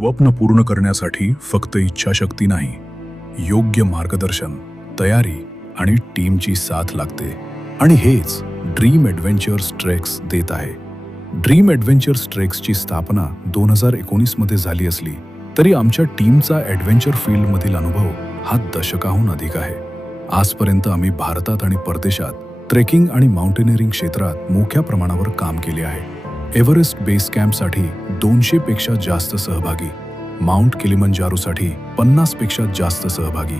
स्वप्न पूर्ण करण्यासाठी फक्त इच्छाशक्ती नाही, योग्य मार्गदर्शन, तयारी आणि टीमची साथ लागते. आणि हेच ड्रीम एडव्हेंचर्स ट्रेक्स देत आहे. ड्रीम एडव्हेंचर्स ट्रेक्सची स्थापना 2019 मध्ये झाली असली तरी आमच्या टीमचा ॲडव्हेंचर फील्डमधील अनुभव हा दशकाहून अधिक आहे. आजपर्यंत आम्ही भारतात आणि परदेशात ट्रेकिंग आणि माउंटेनिअरिंग क्षेत्रात मोठ्या प्रमाणावर काम केले आहे. एव्हरेस्ट बेस कॅम्पसाठी 200 पेक्षा जास्त सहभागी, माउंट किलिमंजारोसाठी 50 पेक्षा जास्त सहभागी,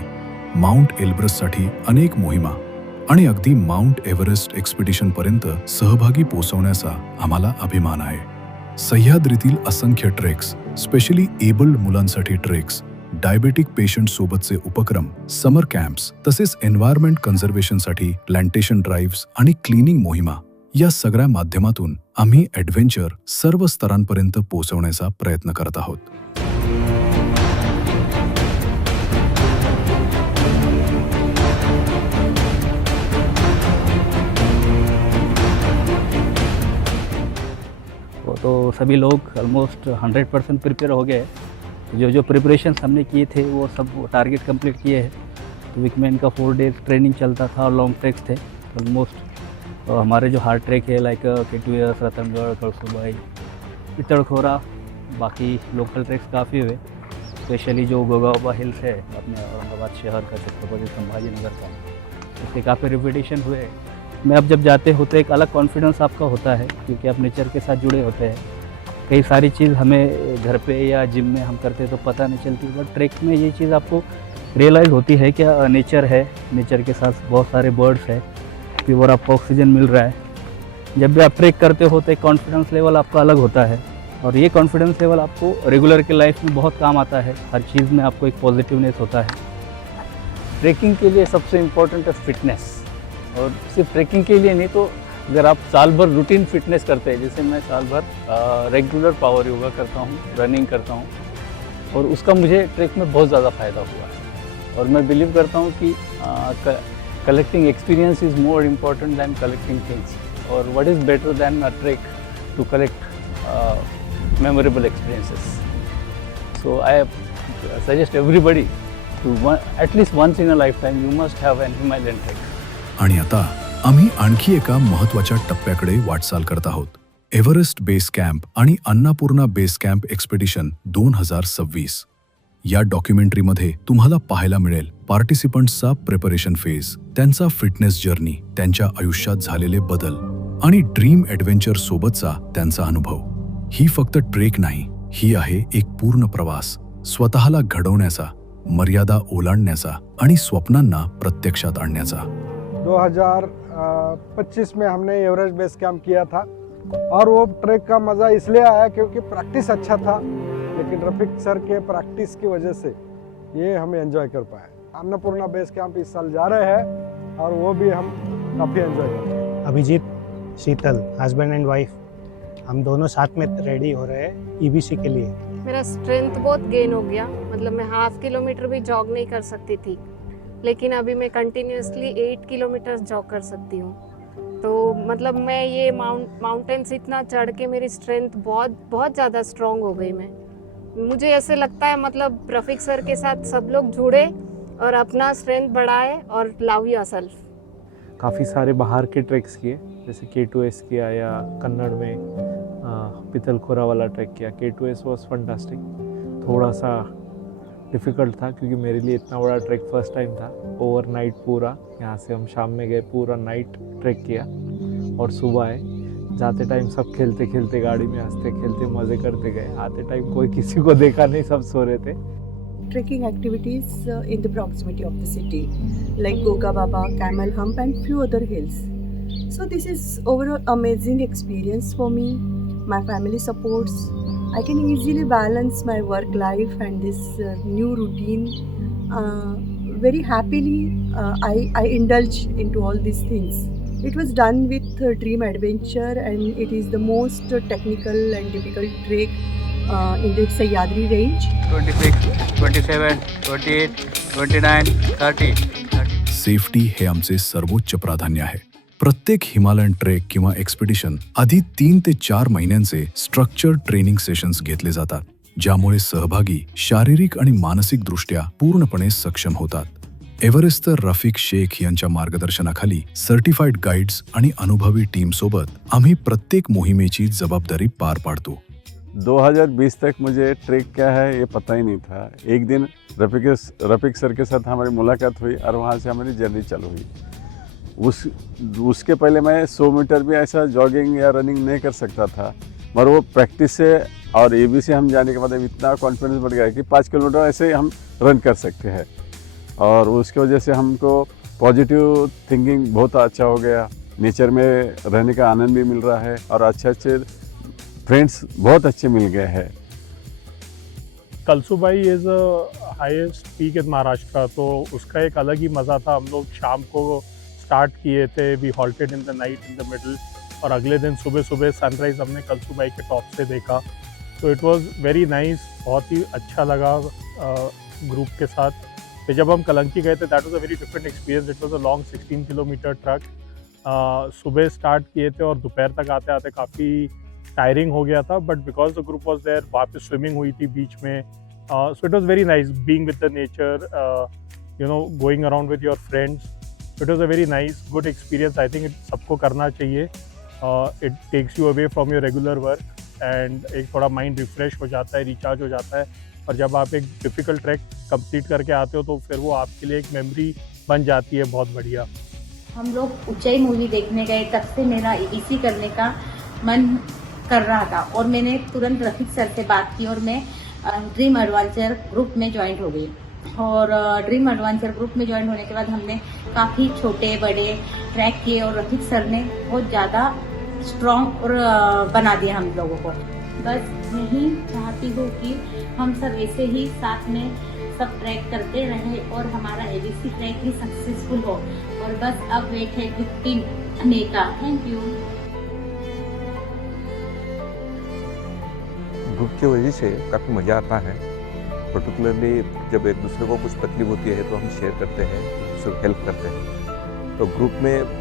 माउंट एल्ब्रससाठी अनेक मोहिमा आणि अगदी माउंट एव्हरेस्ट एक्सपिडिशनपर्यंत सहभागी पोहोचवण्याचा आम्हाला अभिमान आहे. सह्याद्रीतील असंख्य ट्रेक्स, स्पेशली एबल्ड मुलांसाठी ट्रेक्स, डायबेटिक पेशंट सोबतचे उपक्रम, समर कॅम्प्स, तसेच एन्व्हायरमेंट कन्झर्वेशनसाठी प्लांटेशन ड्राईव्ह्स आणि क्लीनिंग मोहिमा, या सगळ्या माध्यमातून आम्ही ॲडव्हेंचर सर्व स्तरांपर्यंत पोहोचवण्याचा प्रयत्न करत आहोत. तो सभी लोग ऑलमोस्ट 100% प्रिपेयर हो गए. जो प्रिपरेशंस हमने किए थे वो सब टारगेट कंप्लीट किए हैं. तो वीकमेन का 4 डेज ट्रेनिंग चलता था और लॉन्ग ट्रैक्स थे ऑलमोस्ट. हमारे जो हार्ड ट्रैक है लाइक K2S, रतनगढ़, कलसूबाई, पितड़खोरा, बाकी लोकल ट्रैक्स काफ़ी हुए. स्पेशली जो गोगाओबा हिल्स है अपने औरंगाबाद शहर का, छत्रपति संभाजी नगर का, उसके काफ़ी रिपीटेशन हुए. में अब जब जाते हो तो एक अलग कॉन्फिडेंस आपका होता है क्योंकि आप नेचर के साथ जुड़े होते हैं. कई सारी चीज़ हमें घर पे या जिम में हम करते तो पता नहीं चलती, बट ट्रैक में ये चीज़ आपको रियलाइज़ होती है कि नेचर है, नेचर के साथ बहुत सारे बर्ड्स है, प्योर आपको ऑक्सीजन मिल रहा है. जब भी आप ट्रैक करते हो तो एक कॉन्फिडेंस लेवल आपका अलग होता है और ये कॉन्फिडेंस लेवल आपको रेगुलर के लाइफ में बहुत काम आता है. हर चीज़ में आपको एक पॉजिटिवनेस होता है. ट्रैकिंग के लिए सबसे इम्पोर्टेंट है फिटनेस. और सिर्फ ट्रैकिंग के लिए नहीं, तो अगर आप साल भर रूटीन फिटनेस करते हैं, जैसे मैं साल भर रेगुलर पावर योगा करता हूँ, रनिंग करता हूँ, और उसका मुझे ट्रैक में बहुत ज़्यादा फ़ायदा हुआ है. और मैं बिलीव करता हूँ कि collecting experience is more important than collecting things. और what is better than a trek to collect memorable experiences. So I suggest everybody to at least once in a lifetime you must have an Himalayan trek. आणि आता आम्ही आणखी एका महत्त्वाच्या टप्प्याकडे वाटचाल करत आहोत. एव्हरेस्ट बेस कॅम्प आणि अन्नपूर्णा बेस कॅम्प एक्सपिडिशन 2026. या डॉक्युमेंटरीमध्ये तुम्हाला पाहायला मिळेल पार्टिसिपंट्सचा प्रिपरेशन फेज, त्यांचा फिटनेस जर्नी, त्यांच्या आयुष्यात झालेले बदल आणि ड्रीम ॲडव्हेंचर सोबतचा त्यांचा अनुभव. ही फक्त ट्रेक नाही, ही आहे एक पूर्ण प्रवास, स्वतःला घडवण्याचा, मर्यादा ओलांडण्याचा आणि स्वप्नांना प्रत्यक्षात आणण्याचा. 2025 में हमने एवरेस्ट बेस कैंप किया था और वो ट्रैक का मज़ा इसलिए आया क्योंकि प्रैक्टिस अच्छा था, लेकिन रफीक सर के प्रैक्टिस की वजह से ये हम एंजॉय कर पाए. अन्नपूर्णा बेस कैंप इस साल जा रहे हैं और वो भी हम काफ़ी एंजॉय कर रहे हैं. अभिजीत, शीतल, हस्बैंड एंड वाइफ, हम दोनों साथ में रेडी हो रहे हैं ईबीसी के लिए. मेरा स्ट्रेंथ बहुत गेन हो गया. मतलब मैं 1/2 किलोमीटर भी जॉग नहीं कर सकती थी, लेकिन अभी मैं कंटिन्यूसली 8 किलोमीटर जॉग कर सकती हूँ. तो मतलब मैं ये माउंटेन्स इतना चढ़ के मेरी स्ट्रेंथ बहुत ज़्यादा स्ट्रॉन्ग हो गई. मुझे ऐसे लगता है मतलब रफीक सर के साथ सब लोग जुड़े और अपना स्ट्रेंथ बढ़ाए और लव योरसेल्फ. काफ़ी सारे बाहर के ट्रैक्स किए, जैसे K2S किया या कन्नड़ में पितलखोरा वाला ट्रैक किया. K2S was fantastic. थोड़ा सा डिफ़िकल्ट था क्योंकि मेरे लिए इतना बड़ा ट्रैक फर्स्ट टाइम था. ओवरनाइट पूरा यहाँ से हम शाम में गए, पूरा नाइट ट्रैक किया और सुबह आए. जाते टाइम सब खेलते खेलते गाड़ी में हंसते खेलते मज़े करते गए. आते टाइम कोई किसी को देखा नहीं, सब सो रहे थे. Trekking activities in the proximity of the city like Goga Baba, Camel Hump and few other hills. So this is overall amazing experience for me. My family supports. I can easily balance my work life and this new routine. Very happily I indulge into all these things. It was done with Dream Adventure and it is the most technical and difficult trek in the Sahyadri range. 26, 27, 28, 29, 30. Safety हे आमचे सर्वोच्च प्राधान्य आहे. प्रत्येक Himalayan track किंवा expedition आधी 3 ते 4 महिन्यांचे structured training sessions घेतले जातात. ज्यामुळे सहभागी शारीरिक आणि मानसिक दृष्ट्या पूर्णपणे सक्षम होतात। एव्हरेस्ट तर रफिक शेख यांच्या मार्गदर्शनाखाली सर्टिफाईड गाईड्स आणि अनुभवी टीम सोबत आम्ही प्रत्येक मोहिमेची जबाबदारी पार पाडतो। 2020 तक मुझे ट्रैक क्या है ये पता ही नहीं था। एक दिन रफीक सर के साथ हमारी मुलाकात हुई और वहाँ से हमारी जर्नी चालू हुई। उसके पहले मैं 100 मीटर भी ऐसा जॉगिंग या रनिंग नहीं कर सकता था, मगर वो प्रैक्टिस से और ABC हम जाने के बाद इतना कॉन्फिडेंस बढ़ गया कि 5 किलोमीटर ऐसे हम रन कर सकते हैं। और उसकी वजह से हमको पॉजिटिव थिंकिंग बहुत अच्छा हो गया, नेचर में रहने का आनंद भी मिल रहा है और अच्छे फ्रेंड्स बहुत अच्छे मिल गए हैं। Kalsubai is highest peak in Maharashtra, तो उसका एक अलग ही मज़ा था। हम लोग शाम को स्टार्ट किए थे, we halted in the night in the middle, और अगले दिन सुबह सुबह सनराइज़ हमने कलसूबाई के टॉप से देखा। तो इट वाज वेरी नाइस, बहुत ही अच्छा लगा ग्रुप के साथ। फिर जब हम कलंकी गए थे, that was a very different experience. It was a long 16 kilometre truck. सुबह स्टार्ट किए थे और दोपहर तक आते आते काफ़ी टायरिंग हो गया था, but because the group was there, वहाँ पे स्विमिंग हुई थी बीच में। So it was very nice being with the nature, you know, going around with your friends. It was a very nice good experience. I think सबको करना चाहिए। It takes you away from your regular work and एक थोड़ा mind refresh हो जाता है, recharge हो जाता है। और जब आप एक डिफ़िकल्ट ट्रैक कंप्लीट करके आते हो तो फिर वो आपके लिए एक मेमोरी बन जाती है बहुत बढ़िया। हम लोग ऊंचाई मूवी देखने गए, तब से मेरा ABC करने का मन कर रहा था और मैंने तुरंत रफीक सर से बात की और मैं ड्रीम एडवेंचर ग्रुप में ज्वाइन हो गई। और ड्रीम एडवेंचर ग्रुप में ज्वाइन होने के बाद हमने काफ़ी छोटे बड़े ट्रैक किए और रफीक सर ने बहुत ज़्यादा स्ट्रॉन्ग और बना दिया हम लोगों को। बस यही चाहती हूँ कि हम सब ऐसे ही साथ में सब ट्रैक करते रहे और हमारा ABC ट्रैक ही सक्सेसफुल हो। और बस अब वेट है 15 आने का। Thank you. ग्रुप की वजह से काफ़ी मज़ा आता है। पर्टिकुलरली जब एक दूसरे को कुछ तकलीफ होती है तो हम शेयर करते हैं, एक दूसरे को हेल्प करते हैं। तो ग्रुप में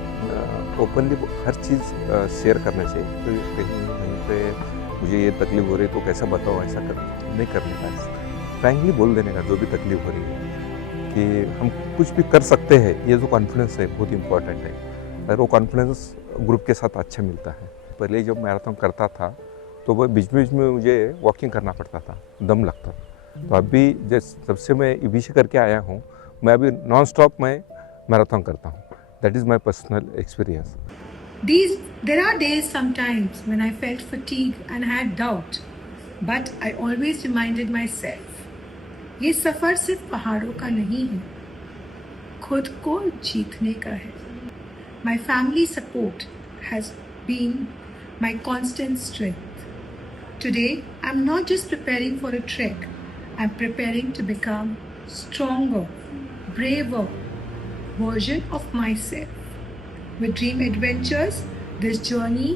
ओपनली हर चीज़ शेयर करना चाहिए। तो कहीं पे मुझे ये तकलीफ हो रही है तो कैसा बताओ, ऐसा कर नहीं करने का, फ्रैंकली बोल देने का जो भी तकलीफ हो रही है कि हम कुछ भी कर सकते हैं। ये जो कॉन्फिडेंस है बहुत इंपॉर्टेंट है और वो कॉन्फिडेंस ग्रुप के साथ अच्छा मिलता है। पहले जब मैराथन करता था तो वो बीच बीच में मुझे वॉकिंग करना पड़ता था, दम लगता था। तो अभी जब से मैं ABC करके आया हूँ, मैं अभी नॉन स्टॉप मैं मैराथन करता हूँ। That is my personal experience. There are days sometimes when I felt fatigue and had doubt, but I always reminded myself, ये सफ़र सिर्फ पहाड़ों का नहीं है, खुद को जीतने का है। My family support has been my constant strength. Today, I'm not just preparing for a trek, I'm preparing to become stronger, braver version of myself. With Dream Adventures, this journey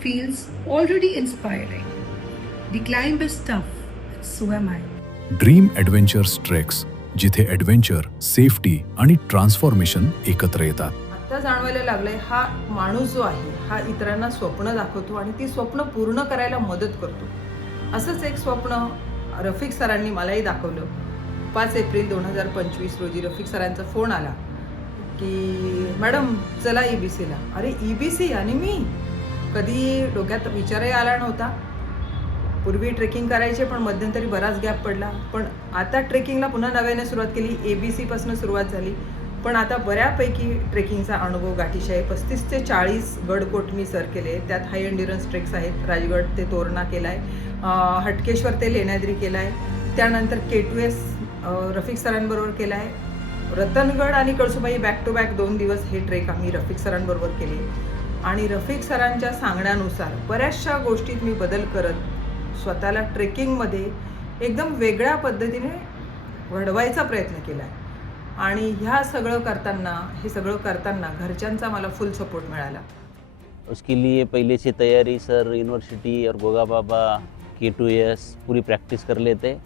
feels already inspiring. The climb is tough, so am I. Dream Adventures Treks, जिथे adventure, safety आणि transformation एकत्र येतात। आता जाणवायला लागलंय, हा माणूस जो आहे हा इतरांना स्वप्न दाखवतो आणि ती स्वप्न पूर्ण करायला मदत करतो। असंच एक स्वप्न रफीक सरांनी मलाही दाखवलं। 5 एप्रिल 2025 रोजी रफीक सरांचा फोन आला की मॅडम चला EBCला। अरे EBC आणि मी कधी डोक्यात विचारही आला नव्हता। पूर्वी ट्रेकिंग करायचे पण मध्यंतरी बराच गॅप पडला, पण आता ट्रेकिंगला पुन्हा नव्याने सुरुवात केली। ABC पासून सुरुवात झाली, पण आता बऱ्यापैकी ट्रेकिंगचा अनुभव गाठीशी आहे। 35 ते 40 गडकोट मी सर केले, त्यात हाय एंड्युरन्स ट्रेक्स आहेत। राजगड ते तोरणा केला आहे, हटकेश्वर ते लेण्याद्री केला आहे, त्यानंतर K2S रफीक सरांबरोबर केला आहे। रतनगड आणि कळसूबाई बॅक टू बॅक 2 दिवस हे ट्रेक आम्ही रफीक सरांबरोबर केले आणि रफीक सरांच्या सांगण्यानुसार बऱ्याचशा गोष्टीत मी बदल करत स्वतःला ट्रेकिंगमध्ये एकदम वेगळ्या पद्धतीने घडवायचा प्रयत्न केला आहे। आणि हे सगळं करताना घरच्यांचा मला फुल सपोर्ट मिळाला। उसके लिए पहले से तैयारी सर यूनिवर्सिटी और गोगा बाबा K2S पूरी प्रैक्टिस कर लेते।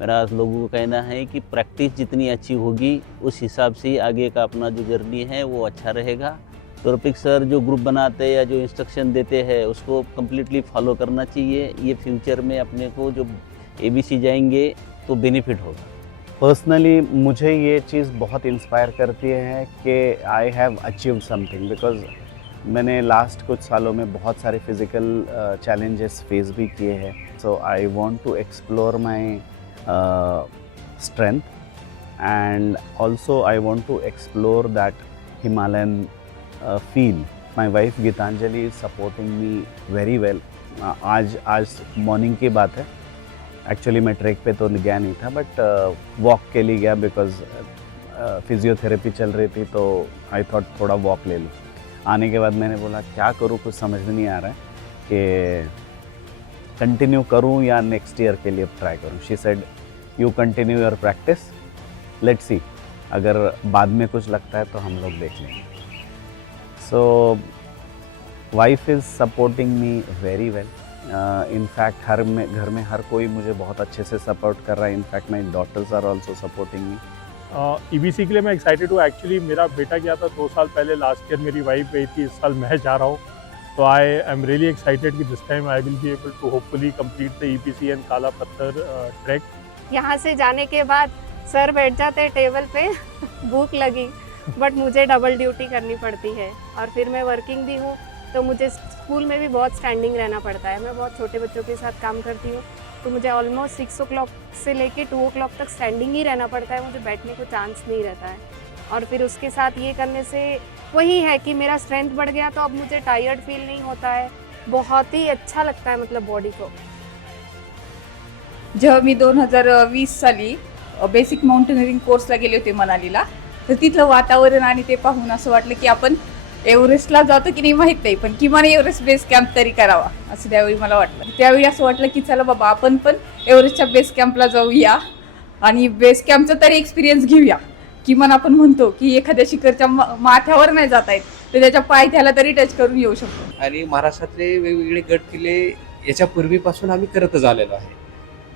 मेरा लोगों को कहना है कि प्रैक्टिस जितनी अच्छी होगी उस हिसाब से ही आगे का अपना जो जर्नी है वो अच्छा रहेगा। तो रफीक सर जो ग्रुप बनाते हैं या जो इंस्ट्रक्शन देते हैं उसको कम्प्लीटली फॉलो करना चाहिए। ये फ्यूचर में अपने को जो ABC जाएंगे तो बेनिफिट होगा। पर्सनली मुझे ये चीज़ बहुत इंस्पायर करती है कि I have achieved something, because मैंने लास्ट कुछ सालों में बहुत सारे फिज़िकल चैलेंजेस फेस भी किए हैं। So I want to explore my strength, and also I want to explore that Himalayan feel. My wife Gitanjali is supporting me very well. आज मॉर्निंग की बात है, एक्चुअली मैं ट्रैक पे तो गया नहीं था, बट वॉक के लिए गया बिकॉज फिजियोथेरेपी चल रही थी, तो आई थॉट थोड़ा वॉक ले लूँ। आने के बाद मैंने बोला क्या करूँ, कुछ समझ में नहीं आ रहा है कि कंटिन्यू करूँ या नेक्स्ट ईयर के लिए ट्राई करूँ। She said you continue your practice, let's see, अगर बाद में कुछ लगता है तो हम लोग देख लेंगे। So wife is supporting me very well. In fact घर में हर कोई मुझे बहुत अच्छे से सपोर्ट कर रहा है। In fact my daughters are also supporting me. EBC के लिए मैं एक्साइटेड हूँ। एक्चुअली मेरा बेटा गया था 2 साल पहले, लास्ट ईयर मेरी वाइफ गई थी, इस साल मैं जा रहा हूँ। तो आई एम रियली एक्साइटेड कि this time I will be able to hopefully complete the EBC and Kala Patthar track. यहाँ से जाने के बाद सर बैठ जाते हैं टेबल पे भूख लगी, बट मुझे डबल ड्यूटी करनी पड़ती है और फिर मैं वर्किंग भी हूँ, तो मुझे स्कूल में भी बहुत स्टैंडिंग रहना पड़ता है। मैं बहुत छोटे बच्चों के साथ काम करती हूँ, तो मुझे ऑलमोस्ट 6 o'clock से लेके 2 o'clock तक स्टैंडिंग ही रहना पड़ता है, मुझे बैठने को चांस नहीं रहता है। और फिर उसके साथ ये करने से वही है कि मेरा स्ट्रेंथ बढ़ गया, तो अब मुझे टायर्ड फील नहीं होता है, बहुत ही अच्छा लगता है मतलब बॉडी को। जेव्हा मी 2020 साली बेसिक माउंटेनरिंग कोर्सला गेले होते मनालीला, तर तिथलं वातावरण आणि ते पाहून असं वाटलं की आपण एव्हरेस्टला जातो की नाही माहीत नाही, पण किमान एव्हरेस्ट बेस कॅम्प तरी करावा असं त्यावेळी मला वाटलं। त्यावेळी असं वाटलं की चला बाबा आपण पण एव्हरेस्टच्या बेस कॅम्पला जाऊया आणि बेस कॅम्पचा तरी एक्सपिरियन्स घेऊया। किमान आपण म्हणतो की एखाद्या शिखरच्या माथ्यावर नाही जाता येत, तर त्याच्या पायथ्याला तरी टच करून येऊ शकतो। आणि महाराष्ट्रातले वेगवेगळे गड किल्ले याच्या पूर्वीपासून आम्ही करतच आलेलो आहे,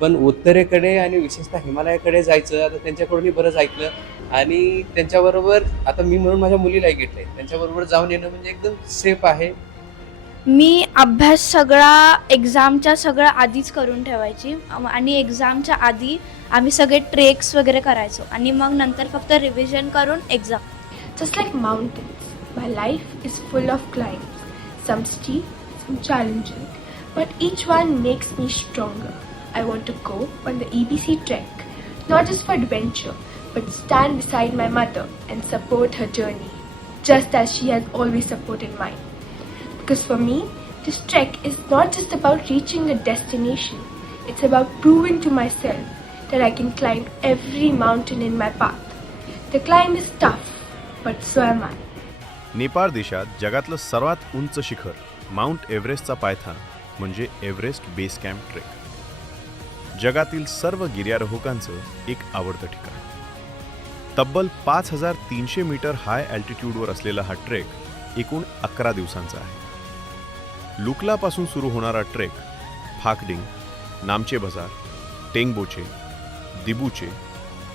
पण उत्तरेकडे आणि विशेषतः हिमालयाकडे जायचं आता त्यांच्याकडूनही बरंच ऐकलं आणि त्यांच्याबरोबर आता मी म्हणून माझ्या मुलीलाही घेतलंय, त्यांच्याबरोबर जाऊन येणं म्हणजे एकदम सेफ आहे। मी अभ्यास सगळा एक्झामच्या सगळं आधीच करून ठेवायची आणि एक्झामच्या आधी आम्ही सगळे ट्रेक्स वगैरे करायचो आणि मग नंतर फक्त रिव्हिजन करून exam. Just like mountains, my life is full of climbs, some steep, some challenging, but each one makes me stronger. I want to go on the EBC trek, not just for adventure, but stand beside my mother and support her journey, just as she has always supported mine. Because for me, this trek is not just about reaching a destination, it's about proving to myself that I can climb every mountain in my path. The climb is tough, but so am I. Nepal देशात जगातलं सर्वात उंच शिखर mount एव्हरेस्टचा पायथा म्हणजे Everest base camp track. जगातील सर्व गिर्यारोहकांचं एक आवडतं ठिकाण। तब्बल 5300 मीटर हाय अल्टिट्यूडवर असलेला हा ट्रेक एकूण 11 दिवसांचा आहे। लुकलापासून सुरू होणारा ट्रेक फाकडिंग, नामचे बाजार, टेंगबोचे, दिबूचे,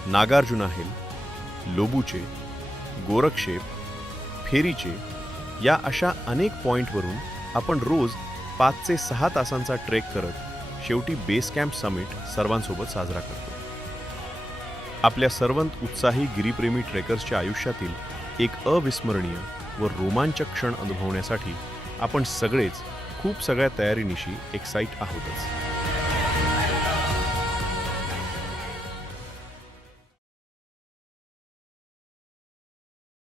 नागार्जुना हिल, लोबूचे, गोरक्षेप, फेरीचे या अशा अनेक पॉइंटवरून आपण रोज 5 ते 6 तासांचा ट्रेक करत शेवटी बेस कॅम्प समिट सर्वांसोबत साजरा करतो। आपल्या सर्वंत उत्साही गिरीप्रेमी ट्रेकर्सच्या आयुष्यातील एक अविस्मरणीय व रोमांचक क्षण अनुभवण्यासाठी आपण सगळेच खूप सगळ्या तयारीनिशी एक्साइट आहोतच।